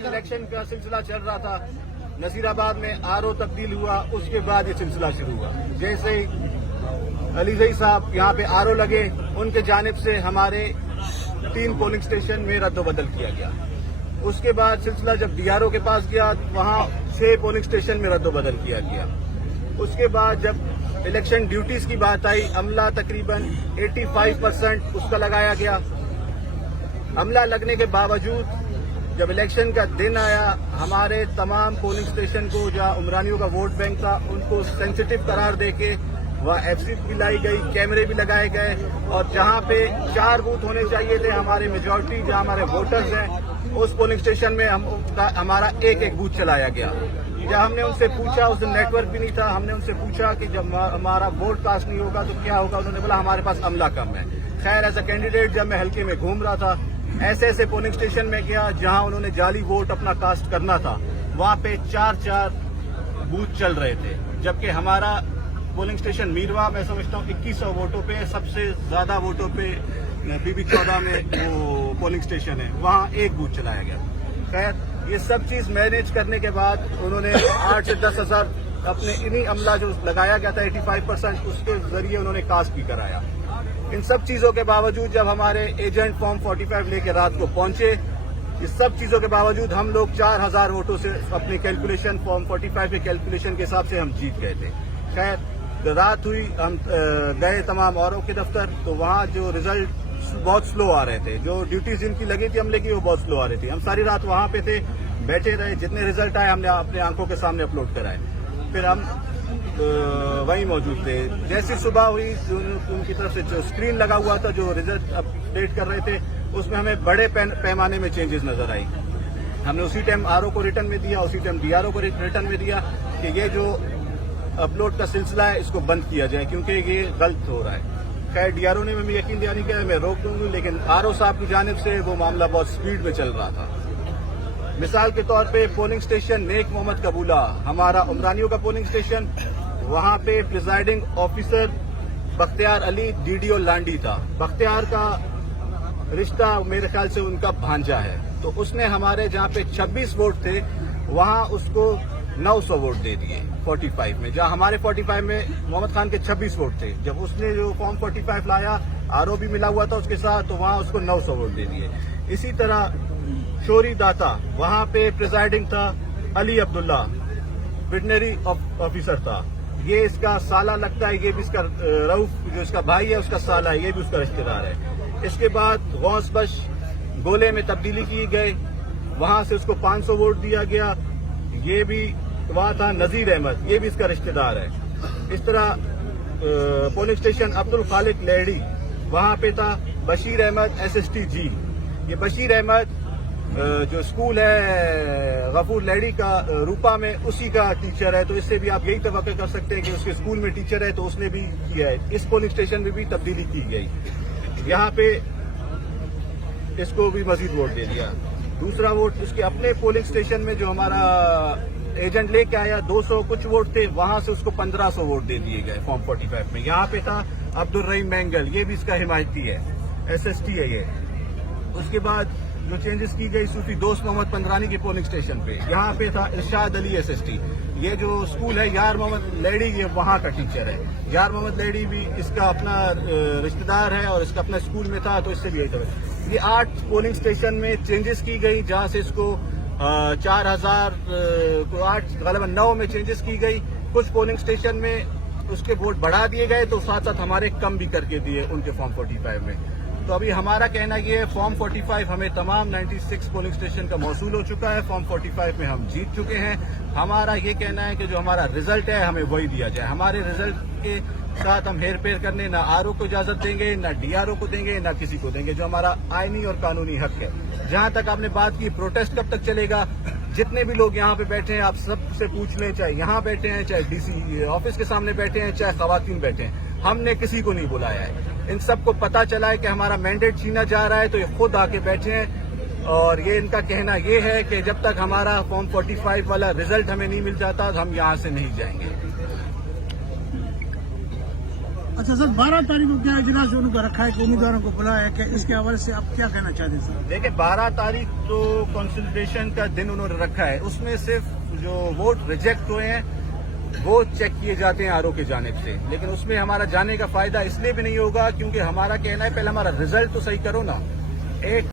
वक्त इलेक्शन का सिलसिला चल रहा था, नसीराबाद में आरओ तब्दील हुआ, उसके बाद ये सिलसिला शुरू हुआ। जैसे ही अलीजई साहब यहाँ पे आरओ लगे, उनके जानिब से हमारे 3 पोलिंग स्टेशन में रद्दोबदल किया गया। उसके बाद सिलसिला जब डीआरओ के पास गया, वहाँ 6 पोलिंग स्टेशन में रद्दोबदल किया गया। उसके बाद जब इलेक्शन ड्यूटीज की बात आई, अमला तकरीबन 85% उसका लगाया गया। अमला लगने के बावजूद जब इलेक्शन का दिन आया, हमारे तमाम पोलिंग स्टेशन को, जहाँ उमरानियों का वोट बैंक था, उनको सेंसिटिव करार देके वहाँ एफसी भी लाई गई, कैमरे भी लगाए गए, और जहाँ पे 4 बूथ होने चाहिए थे, हमारे मेजॉरिटी जहाँ हमारे वोटर्स हैं, उस पोलिंग स्टेशन में हमारा एक बूथ चलाया गया। जब हमने उनसे पूछा, उस दिन नेटवर्क भी नहीं था, हमने उनसे पूछा कि जब हमारा वोट कास्ट नहीं होगा तो क्या होगा, उन्होंने बोला हमारे पास अमला कम है। खैर, एज अ कैंडिडेट जब मैं हल्के में घूम रहा था, ऐसे पोलिंग स्टेशन में गया जहां उन्होंने जाली वोट अपना कास्ट करना था, वहां पे 4 बूथ चल रहे थे, जबकि हमारा पोलिंग स्टेशन मीरवा, मैं समझता हूँ 2100 वोटों पे, सबसे ज्यादा वोटों पे बीबी 14 में वो पोलिंग स्टेशन है, वहां एक बूथ चलाया गया। खैर, ये सब चीज मैनेज करने के बाद उन्होंने 8 से 10 हजार अपने इन्हीं अमला जो लगाया गया था 85%, उसके जरिए उन्होंने कास्ट भी कराया। इन सब चीजों के बावजूद जब हमारे एजेंट फॉर्म 45 लेके रात को पहुंचे, इस सब चीजों के बावजूद हम लोग 4000 वोटों से अपनी कैलकुलेशन फॉर्म 45 के कैलकुलेशन के हिसाब से हम जीत गए थे। खैर, रात हुई, हम गए तमाम औरों के दफ्तर, तो वहाँ जो रिजल्ट बहुत स्लो आ रहे थे, जो ड्यूटीज जिनकी लगी थी हमले की, वो बहुत स्लो आ रही थी। हम सारी रात वहाँ पे थे, बैठे रहे, जितने रिजल्ट आए हमने अपने आंखों के सामने अपलोड कराए। फिर हम वहीं मौजूद थे। जैसी सुबह हुई, उनकी तरफ से जो स्क्रीन लगा हुआ था, जो रिजल्ट अपडेट कर रहे थे, उसमें हमें बड़े पैमाने में चेंजेस नजर आई। हमने उसी टाइम आरओ को रिटर्न में दिया, उसी टाइम डीआरओ को रिटर्न में दिया कि ये जो अपलोड का सिलसिला है इसको बंद किया जाए, क्योंकि ये गलत हो रहा है। खैर, डीआरओ ने हमें यकीन दिलाने किया मैं रोक दूंगी, लेकिन आरओ साहब की जानिब से वो मामला बहुत स्पीड में चल रहा था। मिसाल के तौर पे पोलिंग स्टेशन नेक मोहम्मद कबूला, हमारा उमरानियों का पोलिंग स्टेशन, वहां पे presiding officer Bakhtiar Ali DDO Landi था। बख्तियार का रिश्ता मेरे ख्याल से उनका भांजा है, तो उसने हमारे जहां पे 26 वोट थे, वहां उसको 900 वोट दे दिए 45 में, जहां हमारे 45 में मोहम्मद खान के 26 वोट थे। जब उसने जो फॉर्म 45 लाया, आरओ भी मिला हुआ था उसके साथ, तो वहां उसको 900 वोट दे दिए। इसी तरह शोरी दाता, वहां पे प्रिजाइडिंग था अली अब्दुल्ला, वेटनरी ऑफिसर था, ये इसका साला लगता है, ये भी इसका रऊफ जो इसका भाई है उसका साला है, ये भी उसका रिश्तेदार है। इसके बाद गौस बश गोले में तब्दीली की गई, वहां से उसको 500 वोट दिया गया, ये भी वहां था नजीर अहमद, ये भी इसका रिश्तेदार है। इस तरह पोलिंग स्टेशन अब्दुल खालिक लेडी, वहां पे था बशीर अहमद SST जी। ये बशीर अहमद जो स्कूल है गफूर लेडी का रूपा में, उसी का टीचर है, तो इससे भी आप यही तवक्को कर सकते हैं कि उसके स्कूल में टीचर है, तो उसने भी किया है। इस पोलिंग स्टेशन में भी तब्दीली की गई, यहाँ पे इसको भी मजीद वोट दे दिया। दूसरा वोट उसके अपने पोलिंग स्टेशन में जो हमारा एजेंट लेके आया, 200 कुछ वोट थे, वहां से उसको 1500 वोट दे दिए गए फॉर्म 45 में। यहाँ पे था अब्दुल रहीम मैंगल, ये भी इसका हिमायती है, SST है ये। उसके बाद जो चेंजेस की गई सूफी दोस्त मोहम्मद पंद्रानी के पोलिंग स्टेशन पे, यहाँ पे था इरशाद अली SST। ये जो स्कूल है यार मोहम्मद लेडी, ये वहाँ का टीचर है। यार मोहम्मद लेडी भी इसका अपना रिश्तेदार है और इसका अपना स्कूल में था, तो इससे भी यही था। ये 8 पोलिंग स्टेशन में चेंजेस की गई, जहाँ से इसको 4000 को 8 गलबन 9 में चेंजेस की गई। कुछ पोलिंग स्टेशन में उसके वोट बढ़ा दिए गए, तो साथ साथ हमारे कम भी करके दिए उनके फॉर्म 45 में। तो अभी हमारा कहना ये है, फॉर्म 45 हमें तमाम 96 पोलिंग स्टेशन का मौसूल हो चुका है, फॉर्म 45 में हम जीत चुके हैं। हमारा ये कहना है कि जो हमारा रिजल्ट है हमें वही दिया जाए। हमारे रिजल्ट के साथ हम हेर फेर करने ना आरओ को इजाजत देंगे, ना डीआरओ को देंगे, ना किसी को देंगे, जो हमारा आईनी और कानूनी हक है। जहां तक आपने बात की प्रोटेस्ट कब तक चलेगा, जितने भी लोग यहाँ पे बैठे हैं आप सबसे पूछ लें, चाहे यहाँ बैठे हैं, चाहे DC ऑफिस के सामने बैठे हैं, चाहे खवातीन बैठे हैं, हमने किसी को नहीं बुलाया है। इन सबको पता चला है कि हमारा मैंडेट छीना जा रहा है, तो ये खुद आके बैठे हैं। और ये इनका कहना ये है कि जब तक हमारा फॉर्म 45 वाला रिजल्ट हमें नहीं मिल जाता, हम यहाँ से नहीं जाएंगे। اچھا سر 12 تاریخ کو کیا اجلاس ان کا رکھا ہے کہ امیدواروں کو بلایا ہے کہ اس کے حوالے سے آپ کیا کہنا چاہتے ہیں سر؟ دیکھیں 12 تاریخ تو کنسلٹیشن کا دن انہوں نے رکھا ہے، اس میں صرف جو ووٹ ریجیکٹ ہوئے ہیں وہ چیک کیے جاتے ہیں آرو کی جانب سے، لیکن اس میں ہمارا جانے کا فائدہ اس لیے بھی نہیں ہوگا کیونکہ ہمارا کہنا ہے پہلے ہمارا رزلٹ تو صحیح کرو نا. ایک